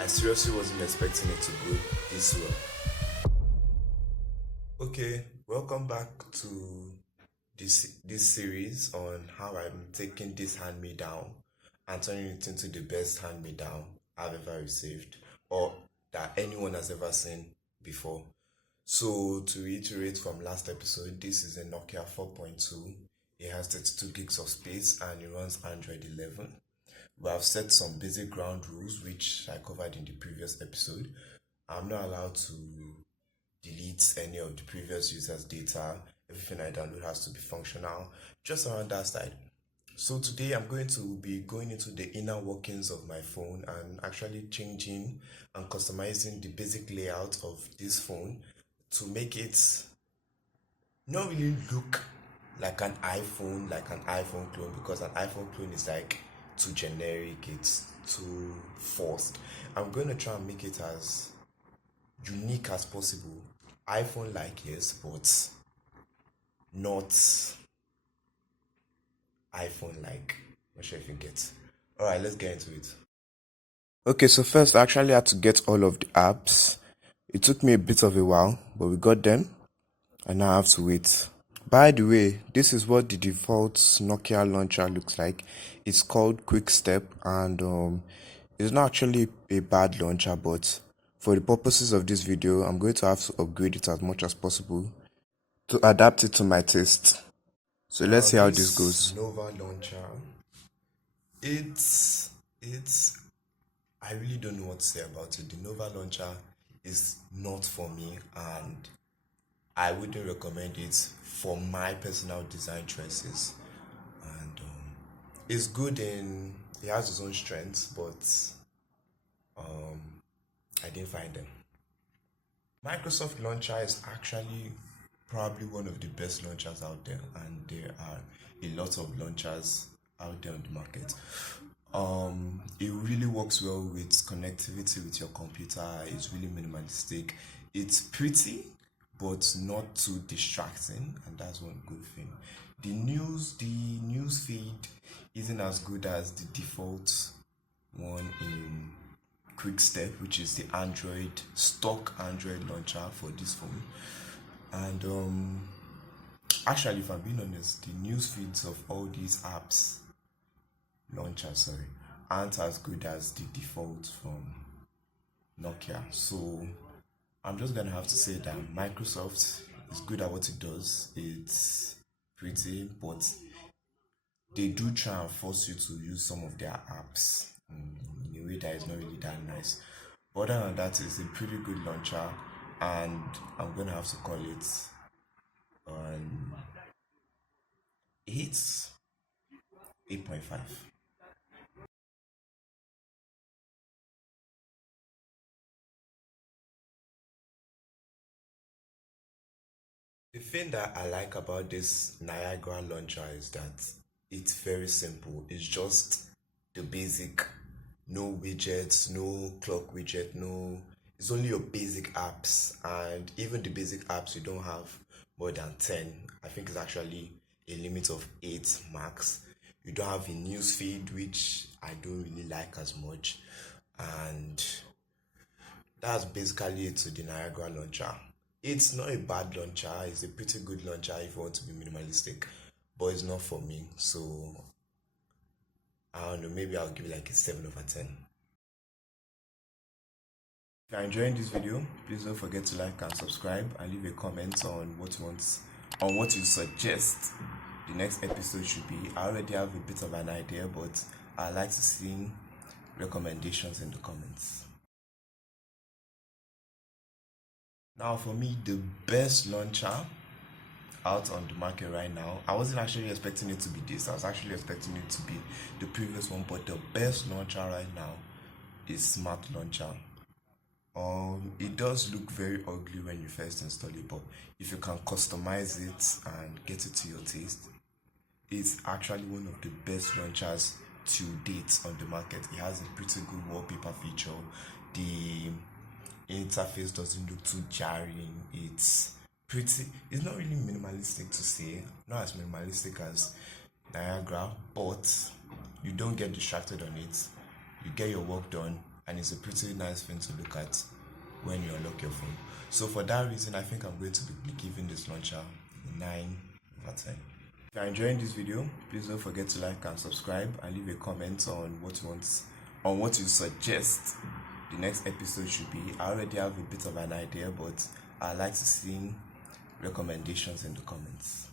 I seriously wasn't expecting it to go this well. Okay, welcome back to this series on how I'm taking this hand me down and turning it into the best hand me down I've ever received or that anyone has ever seen before. So to reiterate from last episode, this is a Nokia 4.2. It has 32 gigs of space and it runs Android 11. We have set some basic ground rules which I covered in the previous episode. I'm not allowed to delete any of the previous users' data. Everything I download has to be functional, just around that side. So today I'm going to be going into the inner workings of my phone and actually changing and customizing the basic layout of this phone to make it not really look like an iPhone clone, because an iPhone clone is like too generic, it's too forced. I'm going to try and make it as unique as possible. iPhone like, yes, but not iPhone like. Not sure if you get. Alright, let's get into it. Okay, so first I actually had to get all of the apps. It took me a bit of a while, but we got them. And now I have to wait. By the way, this is what the default Nokia launcher looks like. It's called Quick Step, and it's not actually a bad launcher, but for the purposes of this video, I'm going to have to upgrade it as much as possible to adapt it to my taste. So let's see how this goes. Nova launcher, it's I really don't know what to say about it. The Nova launcher is not for me, and I wouldn't recommend it for my personal design choices. And it's good it has its own strengths, but I didn't find them. Microsoft launcher is actually probably one of the best launchers out there, and there are a lot of launchers out there on the market. It really works well with connectivity with your computer. It's really minimalistic. It's pretty, but not too distracting, and that's one good thing. The news feed isn't as good as the default one in Quick Step, which is the stock Android launcher for this phone. And actually, if I'm being honest, the news feeds of all these apps launchers, aren't as good as the default from Nokia. So I'm just gonna have to say that Microsoft is good at what it does. It's pretty, but they do try and force you to use some of their apps in a way that is not really that nice. But other than that, it's a pretty good launcher, and I'm gonna have to call it an 8.5. The thing that I like about this Niagara launcher is that it's very simple. It's just the basic, no widgets, no clock widget, no. It's only your basic apps, and even the basic apps you don't have more than 10. I think it's actually a limit of 8 max. You don't have a news feed, which I don't really like as much, and that's basically it to the Niagara launcher. It's not a bad launcher, it's a pretty good launcher if you want to be minimalistic, but it's not for me. So I don't know, maybe I'll give it like a 7 over 10. If you're enjoying this video, please don't forget to like and subscribe and leave a comment on what you suggest the next episode should be. I already have a bit of an idea, but I like to see recommendations in the comments. Now, for me, the best launcher out on the market right now, I wasn't actually expecting it to be this. I was actually expecting it to be the previous one, but the best launcher right now is Smart Launcher. It does look very ugly when you first install it, but if you can customize it and get it to your taste, it's actually one of the best launchers to date on the market. It has a pretty good wallpaper feature. The interface doesn't look too jarring. It's not really minimalistic to say, not as minimalistic as Niagara, but you don't get distracted on it. You get your work done and it's a pretty nice thing to look at when you unlock your phone. So for that reason, I think I'm going to be giving this launcher 9/10. If you're enjoying this video, please don't forget to like and subscribe, and leave a comment on what you suggest the next episode should be. I already have a bit of an idea, but I like to see recommendations in the comments.